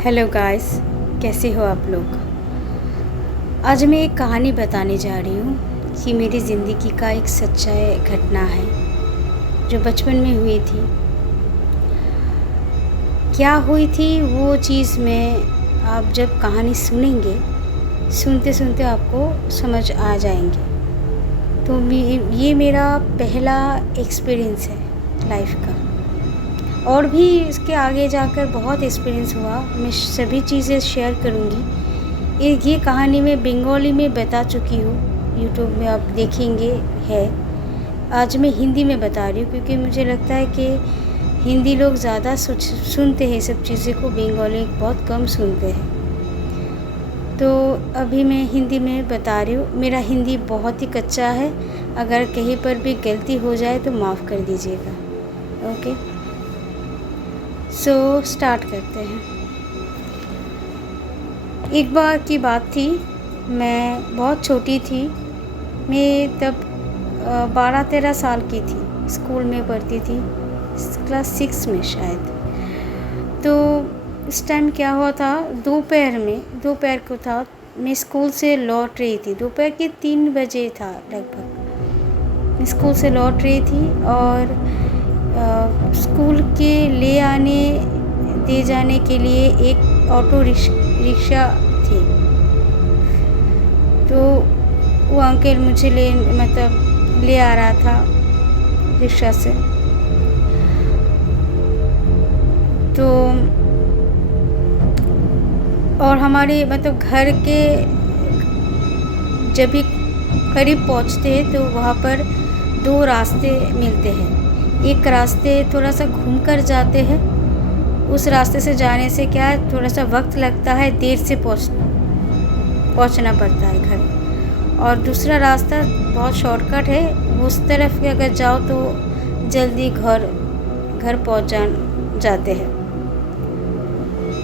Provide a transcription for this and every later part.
Hello guys, कैसे हो आप लोग। आज मैं एक कहानी बताने जा रही हूँ कि मेरी ज़िंदगी का एक सच्चा घटना है जो बचपन में हुई थी। क्या हुई थी वो चीज़ में आप जब कहानी सुनेंगे, सुनते सुनते आपको समझ आ जाएंगे। तो ये मेरा पहला एक्सपीरियंस है लाइफ का। और भी इसके आगे जाकर बहुत एक्सपीरियंस हुआ, मैं सभी चीज़ें शेयर करूँगी। ये कहानी मैं बंगाली में बता चुकी हूँ, यूट्यूब में आप देखेंगे है। आज मैं हिंदी में बता रही हूँ क्योंकि मुझे लगता है कि हिंदी लोग ज़्यादा सुनते हैं सब चीज़ें को, बंगाली बहुत कम सुनते हैं। तो अभी मैं हिंदी में बता रही हूँ। मेरा हिंदी बहुत ही कच्चा है, अगर कहीं पर भी गलती हो जाए तो माफ़ कर दीजिएगा। ओके, सो स्टार्ट करते हैं। एक बार की बात थी, मैं बहुत छोटी थी। मैं तब 12-13 साल की थी, स्कूल में पढ़ती थी, क्लास 6 में शायद। तो उस टाइम क्या हुआ था, दोपहर को था, मैं स्कूल से लौट रही थी। दोपहर के 3 बजे था लगभग। मैं स्कूल से लौट रही थी और स्कूल के ले आने दे जाने के लिए एक ऑटो रिक्शा थी। तो वो अंकल मुझे ले आ रहा था रिक्शा से। तो और हमारे घर के जब भी करीब पहुंचते हैं तो वहाँ पर 2 रास्ते मिलते हैं। एक रास्ते थोड़ा सा घूमकर जाते हैं, उस रास्ते से जाने से क्या है, थोड़ा सा वक्त लगता है, देर से पहुंचना पड़ता है घर। और दूसरा रास्ता बहुत शॉर्टकट है, उस तरफ अगर जाओ तो जल्दी घर पहुंच जाते हैं।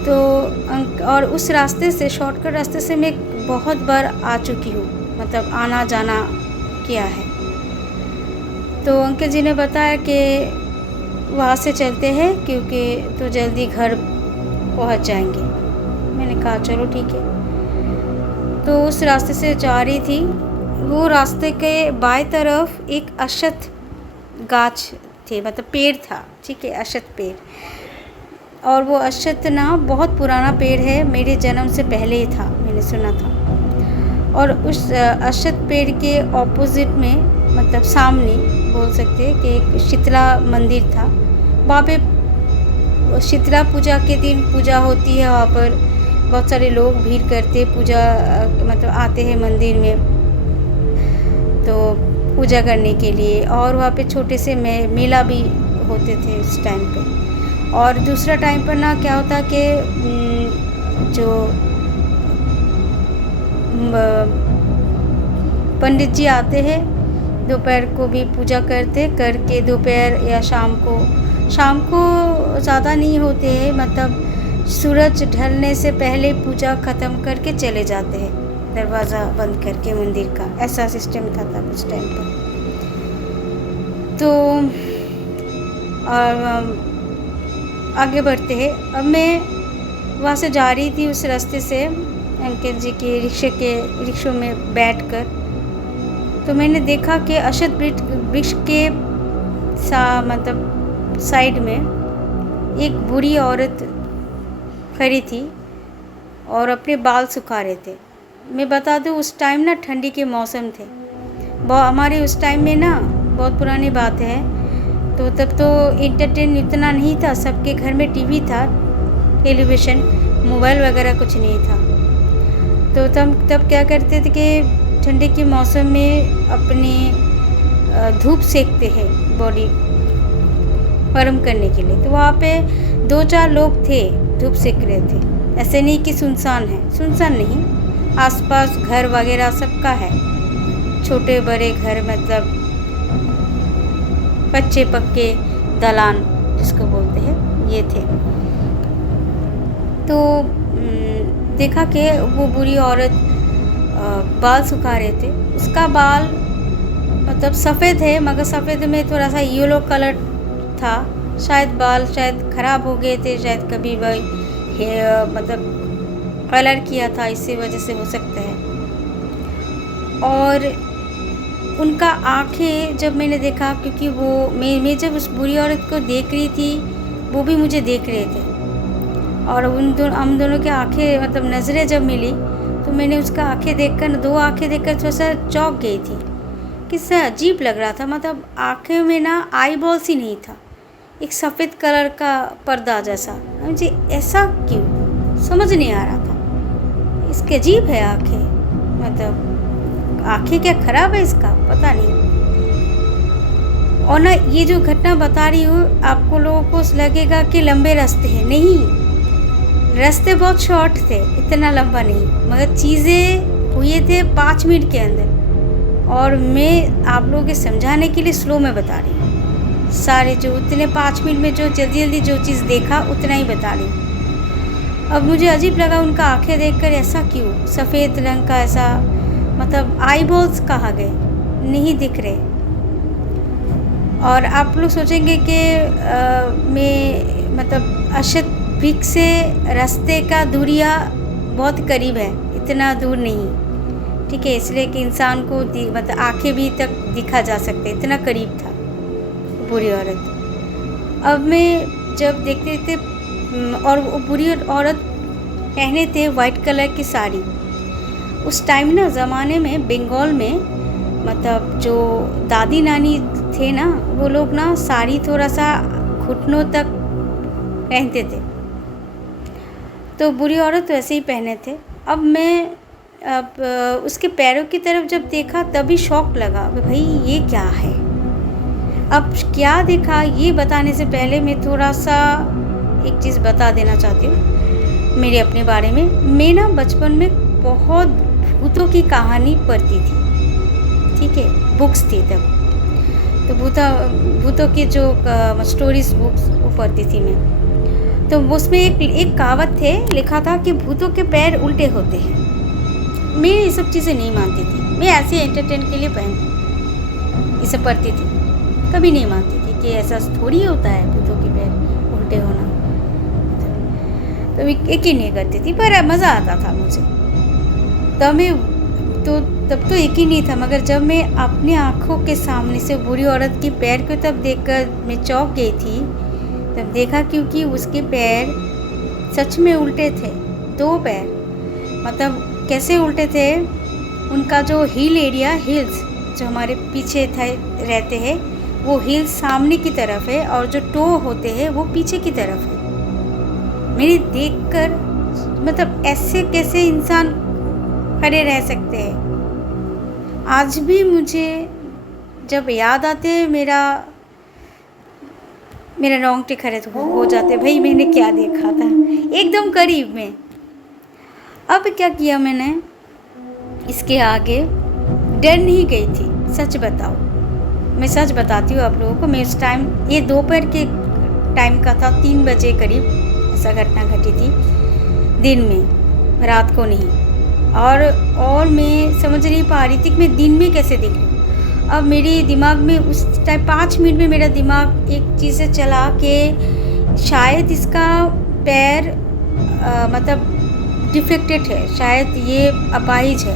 तो और उस रास्ते से, शॉर्टकट रास्ते से मैं बहुत बार आ चुकी हूँ, आना जाना किया है। तो अंकल जी ने बताया कि वहाँ से चलते हैं क्योंकि तो जल्दी घर पहुँच जाएंगे। मैंने कहा चलो ठीक है। तो उस रास्ते से जा रही थी। वो रास्ते के बाएं तरफ एक अशत गाछ थे, पेड़ था, ठीक है, अशत पेड़। और वो अशत ना बहुत पुराना पेड़ है, मेरे जन्म से पहले ही था, मैंने सुना था। और उस अशत पेड़ के ऑपोजिट में, सामने बोल सकते हैं कि एक शीतला मंदिर था। वहाँ पे शीतला पूजा के दिन पूजा होती है। वहाँ पर बहुत सारे लोग भीड़ करते, पूजा आते हैं मंदिर में तो पूजा करने के लिए। और वहाँ पे छोटे से मेला भी होते थे उस टाइम पे। और दूसरा टाइम पर ना क्या होता कि जो पंडित जी आते हैं, दोपहर को भी पूजा करके दोपहर या शाम को ज़्यादा नहीं होते हैं, सूरज ढलने से पहले पूजा ख़त्म करके चले जाते हैं, दरवाज़ा बंद करके मंदिर का। ऐसा सिस्टम था तब उस टाइम पर। तो आगे बढ़ते हैं। अब मैं वहाँ से जा रही थी उस रास्ते से, अंकल जी के रिक्शों में बैठकर। तो मैंने देखा कि अशत वृक्ष के साइड में एक बूढ़ी औरत खड़ी थी और अपने बाल सुखा रहे थे। मैं बता दूँ, उस टाइम ना ठंडी के मौसम थे। हमारे उस टाइम में ना, बहुत पुरानी बात है, तो तब तो इंटरटेन इतना नहीं था, सबके घर में टीवी था, टेलीविज़न, मोबाइल वगैरह कुछ नहीं था। तो तब क्या करते थे कि ठंडी के मौसम में अपनी धूप सेकते हैं बॉडी गर्म करने के लिए। तो वहाँ पे 2-4 लोग थे, धूप सेक रहे थे। ऐसे नहीं कि सुनसान है, सुनसान नहीं, आसपास घर वगैरह सबका है, छोटे बड़े घर, कच्चे पक्के दलान जिसको बोलते हैं, ये थे। तो देखा कि वो बूढ़ी औरत बाल सुखा रहे थे। उसका बाल सफ़ेद है, मगर सफ़ेद में थोड़ा सा येलो कलर था। शायद बाल ख़राब हो गए थे, शायद कभी वही मतलब कलर किया था, इसी वजह से हो सकता है। और उनका आँखें जब मैंने देखा, क्योंकि वो मैं जब उस बुरी औरत को देख रही थी वो भी मुझे देख रहे थे, और हम दोनों की आँखें मतलब नज़रें जब मिली तो मैंने उसका आँखें देखकर, दो आँखें देखकर थोड़ा सा चौंक गई थी। किससे अजीब लग रहा था, मतलब आँखें में ना आई बॉल्स ही नहीं था, एक सफ़ेद कलर का पर्दा जैसा। मुझे ऐसा क्यों समझ नहीं आ रहा था, इसके अजीब है आँखें, मतलब आँखें क्या ख़राब है इसका, पता नहीं। और ना ये जो घटना बता रही हूँ, आपको लोगों को लगेगा कि लंबे रास्ते हैं, नहीं, रास्ते बहुत शॉर्ट थे, इतना लंबा नहीं, मगर चीज़ें हुए थे 5 मिनट के अंदर। और मैं आप लोगों के समझाने के लिए स्लो में बता रही हूँ, सारे जो उतने 5 मिनट में जो जल्दी जल्दी जो चीज़ देखा उतना ही बता रही हूँ। अब मुझे अजीब लगा उनका आंखें देखकर, ऐसा क्यों सफ़ेद रंग का, ऐसा मतलब आई बॉल्स कहाँ गए, नहीं दिख रहे। और आप लोग सोचेंगे कि मैं मतलब अशत भिक से रास्ते का दूरिया बहुत करीब है, इतना दूर नहीं, ठीक है, इसलिए कि इंसान को मतलब आंखें भी तक दिखा जा सकते, इतना करीब था बुरी औरत। अब मैं जब देखते थे, और वो बुरी औरत पहने थे वाइट कलर की साड़ी। उस टाइम ना ज़माने में बंगाल में मतलब जो दादी नानी थे ना, वो लोग ना साड़ी थोड़ा सा घुटनों तक पहनते थे, तो बुरी औरत वैसे ही पहने थे। अब उसके पैरों की तरफ जब देखा तभी शौक लगा कि भाई ये क्या है। अब क्या देखा ये बताने से पहले मैं थोड़ा सा एक चीज़ बता देना चाहती हूँ मेरे अपने बारे में। मैं ना बचपन में बहुत भूतों की कहानी पढ़ती थी, ठीक है, बुक्स थी तब, तो भूतों की जो स्टोरीज बुक्स वो पढ़ती थी मैं। तो उसमें एक कहावत थे, लिखा था कि भूतों के पैर उल्टे होते हैं। मैं ये सब चीज़ें नहीं मानती थी, मैं ऐसे एंटरटेन के लिए इसे पढ़ती थी, कभी नहीं मानती थी कि ऐसा थोड़ी होता है भूतों के पैर उल्टे होना, तो यकीन नहीं करती थी, पर मज़ा आता था मुझे। तब तो यकीन नहीं था, मगर जब मैं अपनी आँखों के सामने से बुरी औरत के पैर को तब देखकर मैं चौंक गई थी, तब देखा क्योंकि उसके पैर सच में उल्टे थे, 2 पैर, मतलब कैसे उल्टे थे, उनका जो हील एरिया, हिल्स जो हमारे पीछे रहते हैं, वो हिल्स सामने की तरफ है, और जो टो होते हैं वो पीछे की तरफ है। मेरे देखकर मतलब ऐसे कैसे इंसान खड़े रह सकते हैं। आज भी मुझे जब याद आते हैं मेरा रोंगटे खड़े हो जाते, भाई मैंने क्या देखा था एकदम करीब में। अब क्या किया मैंने, इसके आगे डर नहीं गई थी, सच बताओ, मैं सच बताती हूँ आप लोगों को। मैं उस टाइम, ये दोपहर के टाइम का था, 3 बजे करीब ऐसा घटना घटी थी, दिन में, रात को नहीं। और मैं समझ नहीं पा रही थी कि मैं दिन में कैसे देख रही हूँ। अब मेरे दिमाग में उस टाइम 5 मिनट में मेरा दिमाग एक चीज़ से चला कि शायद इसका पैर मतलब डिफेक्टेड है, शायद ये अपाहिज है,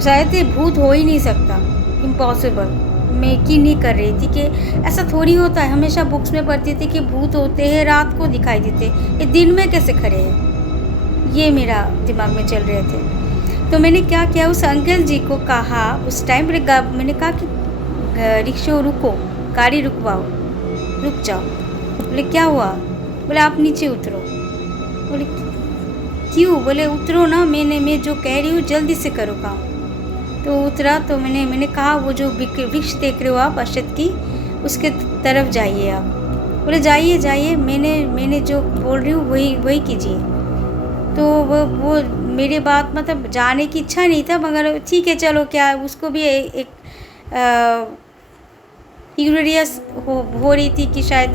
शायद ये भूत हो ही नहीं सकता, इम्पॉसिबल। मैं यकीन नहीं कर रही थी कि ऐसा थोड़ी होता है। हमेशा बुक्स में पढ़ती थी कि भूत होते हैं रात को दिखाई देते, ये दिन में कैसे खड़े हैं, ये मेरा दिमाग में चल रहे थे। तो मैंने क्या किया, उस अंकल जी को कहा उस टाइम पर, मैंने कहा कि रिक्शा रुको, गाड़ी रुकवाओ, रुक जाओ। बोले क्या हुआ? बोले आप नीचे उतरो। बोले क्यों? बोले उतरो ना, मैं जो कह रही हूँ जल्दी से करो काम। तो उतरा, तो मैंने कहा वो जो वृक्ष देख रहे हो आप अशत की, उसके तरफ जाइए आप। बोले जाइए, मैंने जो बोल रही हूँ वही कीजिए। तो वो मेरे बात मतलब जाने की इच्छा नहीं था, मगर ठीक है चलो, क्या उसको भी एक क्यूरियस हो रही थी कि शायद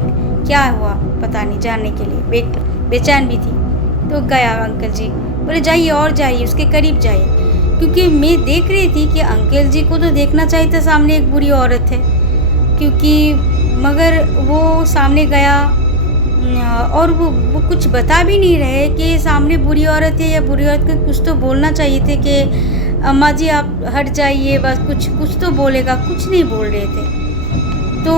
क्या हुआ पता नहीं, जानने के लिए बेचैन भी थी। तो गया अंकल जी, बोले जाइए और जाइए, उसके करीब जाइए, क्योंकि मैं देख रही थी कि अंकल जी को तो देखना चाहिए था, सामने एक बुरी औरत है, क्योंकि मगर वो सामने गया और वो कुछ बता भी नहीं रहे कि सामने बुरी औरत है, या बुरी औरत को कुछ तो बोलना चाहिए थे कि अम्मा जी आप हट जाइए, बस कुछ तो बोलेगा, कुछ नहीं बोल रहे थे। तो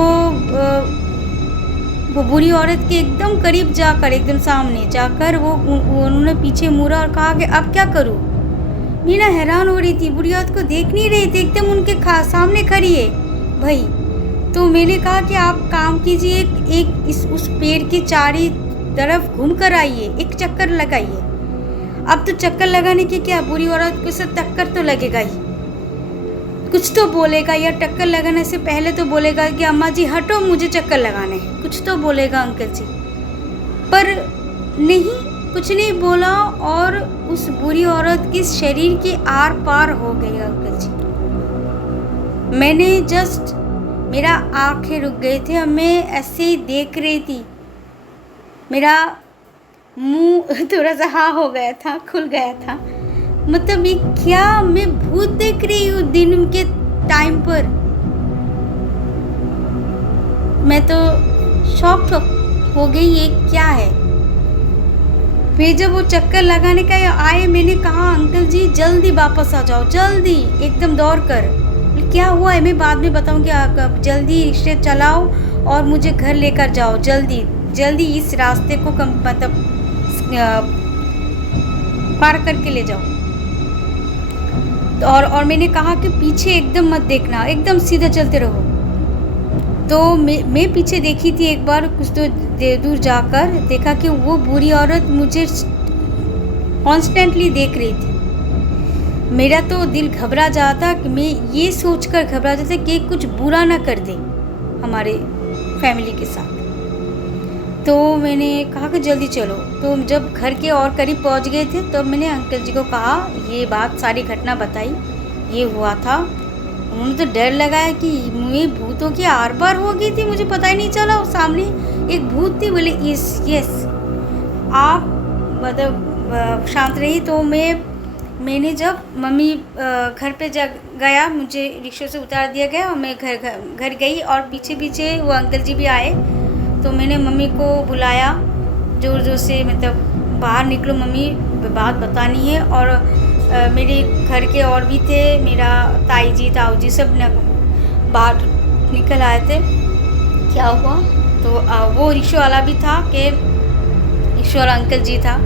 वो बुरी औरत के एकदम करीब जाकर, एकदम सामने जाकर वो उन्होंने पीछे मुड़ा और कहा कि अब क्या करूँ। मीना हैरान हो रही थी, बुरी औरत को देख नहीं रही थी, एकदम उनके सामने खड़ी है भाई। तो मैंने कहा कि आप काम कीजिए, उस पेड़ के चारों तरफ घूम कर आइए, एक चक्कर लगाइए। अब तो चक्कर लगाने के क्या, बुरी औरत को से टक्कर तो लगेगा ही, कुछ तो बोलेगा, या टक्कर लगाने से पहले तो बोलेगा कि अम्मा जी हटो, मुझे चक्कर लगाने हैं, कुछ तो बोलेगा अंकल जी। पर नहीं, कुछ नहीं बोला, और उस बुरी औरत के शरीर के आर पार हो गई अंकल जी। मैंने जस्ट, मेरा आंखें रुक गए थे, मैं ऐसे ही देख रही थी, मेरा मुंह थोड़ा सा हाँ हो गया था, खुल गया था। मतलब ये क्या, मैं भूत देख रही हूँ दिन के टाइम पर। मैं तो शॉक हो गई, ये क्या है। फिर जब वो चक्कर लगाने का आए, मैंने कहा अंकल जी जल्दी वापस आ जाओ, जल्दी, एकदम दौड़ कर। क्या हुआ है मैं बाद में बताऊंगी, आप जल्दी रिक्शे चलाओ और मुझे घर लेकर जाओ, जल्दी जल्दी इस रास्ते को मतलब पार करके ले जाओ। तो और मैंने कहा कि पीछे एकदम मत देखना, एकदम सीधा चलते रहो। तो मैं पीछे देखी थी एक बार, कुछ तो दूर जाकर देखा कि वो बुरी औरत मुझे कॉन्स्टेंटली देख रही थी। मेरा तो दिल घबरा जाता, कि मैं ये सोचकर घबरा जाता कि कुछ बुरा ना कर दे हमारे फैमिली के साथ। तो मैंने कहा कि जल्दी चलो। तो जब घर के और करीब पहुंच गए थे, तो मैंने अंकल जी को कहा, ये बात सारी घटना बताई, ये हुआ था। उन्होंने तो डर लगाया कि मैं भूतों की आर पार हो गई थी, मुझे पता ही नहीं चला, सामने एक भूत थी। बोले यस आप मतलब शांत रही। तो मैंने जब मम्मी घर पे गया, मुझे रिक्शे से उतार दिया गया और मैं घर गई, और पीछे पीछे वो अंकल जी भी आए। तो मैंने मम्मी को बुलाया ज़ोर ज़ोर से, मतलब बाहर निकलो मम्मी, बात बतानी है। और मेरे घर के और भी थे, मेरा ताई जी ताऊ जी सब बाहर निकल आए थे। क्या हुआ, तो वो रिक्शा वाला भी था, कि रिक्शा वाला अंकल जी था,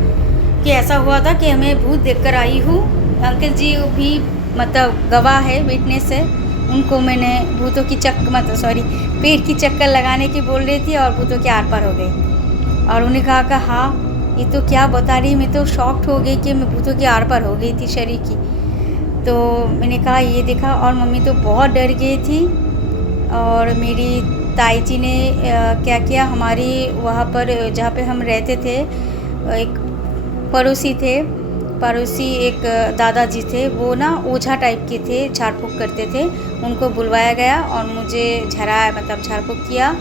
कि ऐसा हुआ था कि हमें भूत देखकर आई हूँ। अंकल जी भी मतलब गवाह है, विटनेस है। उनको मैंने भूतों की पेड़ की चक्कर लगाने की बोल रही थी, और भूतों के आर पार हो गई। और उन्हें कहा कि हाँ ये तो क्या बता रही, मैं तो शॉक्ड हो गई कि मैं भूतों के आर पार हो गई थी शरीर की। तो मैंने कहा ये देखा, और मम्मी तो बहुत डर गई थी। और मेरी ताई जी ने क्या किया, हमारी वहाँ पर जहाँ पे हम रहते थे, एक पड़ोसी एक दादाजी थे, वो ना ओझा टाइप के थे, झाड़ फूँक करते थे। उनको बुलवाया गया और मुझे झाड़ फूँक किया,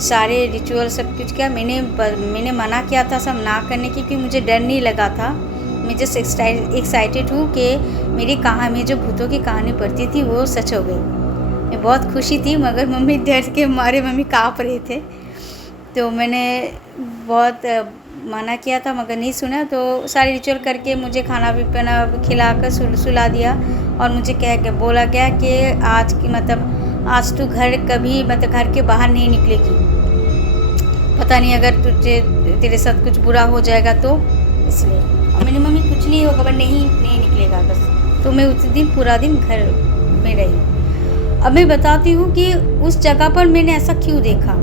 सारे रिचुअल सब कुछ किया। मैंने मना किया था सब ना करने की, क्योंकि मुझे डर नहीं लगा था। मैं जस्ट एक्साइटेड हूँ कि मेरी कहानी, जो भूतों की कहानी पढ़ती थी, वो सच हो गई। मैं बहुत खुशी थी, मगर मम्मी डर के मारे मम्मी काँप रहे थे। तो मैंने बहुत मना किया था, मगर नहीं सुना। तो सारे रिचुअल करके मुझे खाना भी खिलाकर सुला दिया, और मुझे बोला गया कि आज तू घर के बाहर नहीं निकलेगी, पता नहीं अगर तेरे साथ कुछ बुरा हो जाएगा तो, इसलिए। और मैंने मम्मी कुछ नहीं होगा, पर नहीं निकलेगा बस। तो मैं उस दिन पूरा दिन घर में रही। अब मैं बताती हूँ कि उस जगह पर मैंने ऐसा क्यों देखा।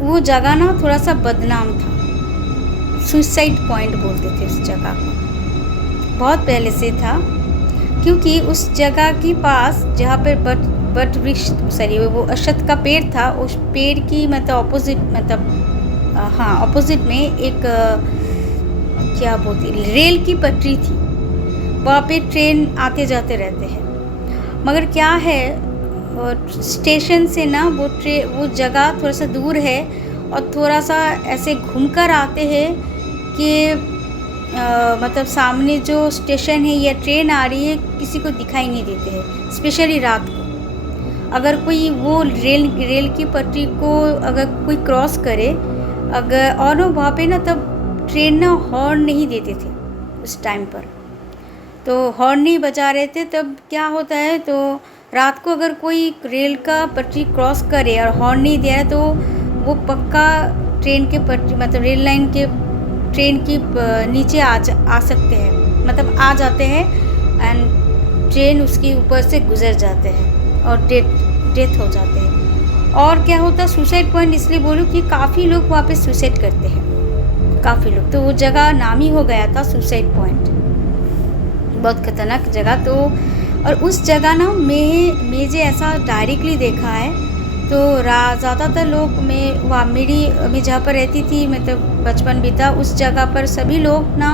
वो जगह ना थोड़ा सा बदनाम था, सुसाइड पॉइंट बोलते थे उस जगह को, बहुत पहले से था। क्योंकि उस जगह के पास जहाँ पर बट वृक्ष वो अशत का पेड़ था, उस पेड़ की ऑपोजिट में एक क्या बोलती, रेल की पटरी थी। वहाँ पे ट्रेन आते जाते रहते हैं, मगर क्या है, स्टेशन से ना वो जगह थोड़ा सा दूर है, और थोड़ा सा ऐसे घूमकर आते हैं कि मतलब सामने जो स्टेशन है या ट्रेन आ रही है, किसी को दिखाई नहीं देते हैं, स्पेशली रात को। अगर कोई वो रेल की पटरी को अगर कोई क्रॉस करे, अगर और वहाँ पे ना तब ट्रेन ना हॉर्न नहीं देते थे उस टाइम पर, तो हॉर्न नहीं बजा रहे थे। तब क्या होता है, तो रात को अगर कोई रेल का पटरी क्रॉस करे और हॉर्न नहीं दे रहा तो वो पक्का ट्रेन के पटरी मतलब रेल लाइन के ट्रेन की नीचे आ सकते हैं, मतलब आ जाते हैं एंड ट्रेन उसके ऊपर से गुजर जाते हैं और डेथ हो जाते हैं। और क्या होता है, सुसाइड पॉइंट इसलिए बोलूँ कि काफ़ी लोग वहाँ पे सुसाइड करते हैं, काफ़ी लोग, तो वो जगह नाम ही हो गया था सुसाइड पॉइंट, बहुत खतरनाक जगह। तो और उस जगह ना मैं जो ऐसा डायरेक्टली देखा है, तो ज़्यादातर लोग मैं जहाँ पर रहती थी, मतलब बचपन बीता उस जगह पर सभी लोग ना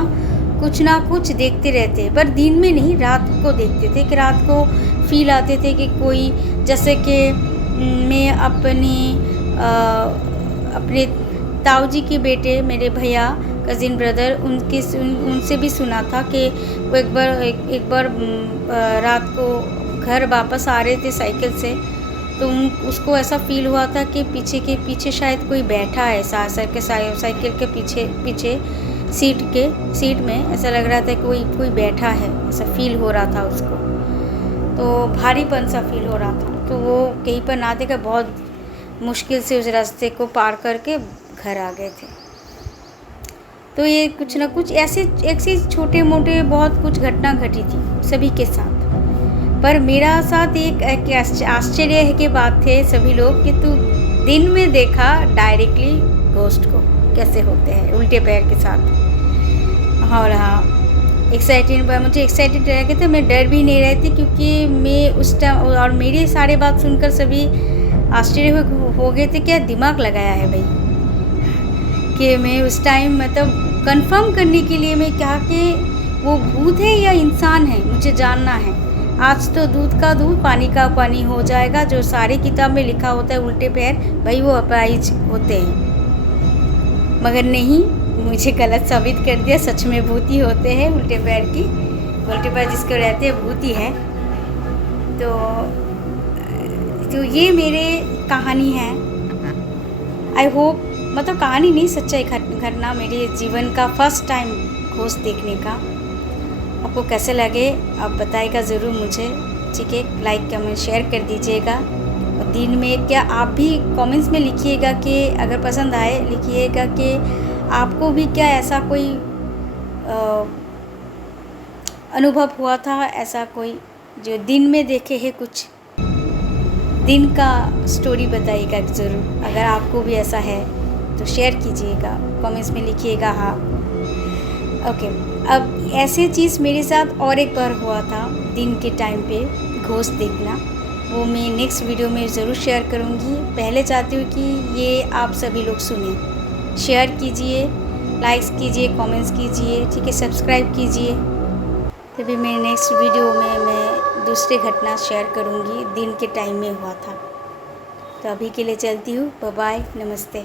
कुछ देखते रहते, पर दिन में नहीं, रात को देखते थे। कि रात को फील आते थे कि कोई, जैसे कि मैं अपने ताऊ जी के बेटे, मेरे भैया कज़िन ब्रदर, उनसे भी सुना था कि वो एक बार रात को घर वापस आ रहे थे साइकिल से, तो उसको ऐसा फील हुआ था कि पीछे शायद कोई बैठा है, साइकिल के पीछे सीट में ऐसा लग रहा था कि कोई बैठा है, ऐसा फील हो रहा था उसको, तो भारीपन सा फील हो रहा था। तो वो कहीं पर ना देखा, बहुत मुश्किल से उस रास्ते को पार करके घर आ गए थे। तो ये कुछ ना कुछ ऐसे छोटे मोटे बहुत कुछ घटना घटी थी सभी के साथ। पर मेरा साथ एक आश्चर्य है कि बात थे सभी लोग कि तू दिन में देखा डायरेक्टली घोस्ट को, कैसे होते हैं उल्टे पैर के साथ। और हाँ, मुझे एक्साइटेड रह गए थे, मैं डर भी नहीं रही थी, क्योंकि मैं उस टाइम, और मेरी सारे बात सुनकर सभी आश्चर्य हो गए थे, क्या दिमाग लगाया है भाई, कि मैं उस टाइम मतलब कंफर्म करने के लिए मैं क्या कि वो भूत है या इंसान है, मुझे जानना है। आज तो दूध का दूध पानी का पानी हो जाएगा, जो सारी किताब में लिखा होता है उल्टे पैर, भाई वो अपाहिज होते हैं, मगर नहीं, मुझे गलत साबित कर दिया, सच में भूती होते हैं उल्टे पैर जिसके रहते हैं भूती है। तो ये मेरे कहानी है। आई होप, मतलब कहानी नहीं, सच्चाई घटना, मेरे जीवन का फर्स्ट टाइम घोस्ट देखने का। आपको कैसे लगे आप बताइएगा ज़रूर मुझे, ठीक है। लाइक कमेंट शेयर कर दीजिएगा। और दिन में क्या आप भी कमेंट्स में लिखिएगा कि अगर पसंद आए, लिखिएगा कि आपको भी क्या ऐसा कोई अनुभव हुआ था, ऐसा कोई जो दिन में देखे है, कुछ दिन का स्टोरी बताइएगा ज़रूर। अगर आपको भी ऐसा है तो शेयर कीजिएगा, कमेंट्स में लिखिएगा हाँ। ओके, अब ऐसे चीज़ मेरे साथ और एक बार हुआ था दिन के टाइम पे घोस्ट देखना, वो मैं नेक्स्ट वीडियो में ज़रूर शेयर करूँगी। पहले चाहती हूँ कि ये आप सभी लोग सुनें, शेयर कीजिए, लाइक्स कीजिए, कमेंट्स कीजिए, ठीक है, सब्सक्राइब कीजिए। तभी मैं नेक्स्ट वीडियो में मैं दूसरी घटना शेयर करूँगी, दिन के टाइम में हुआ था। तो अभी के लिए चलती हूँ, बाय बाय, नमस्ते।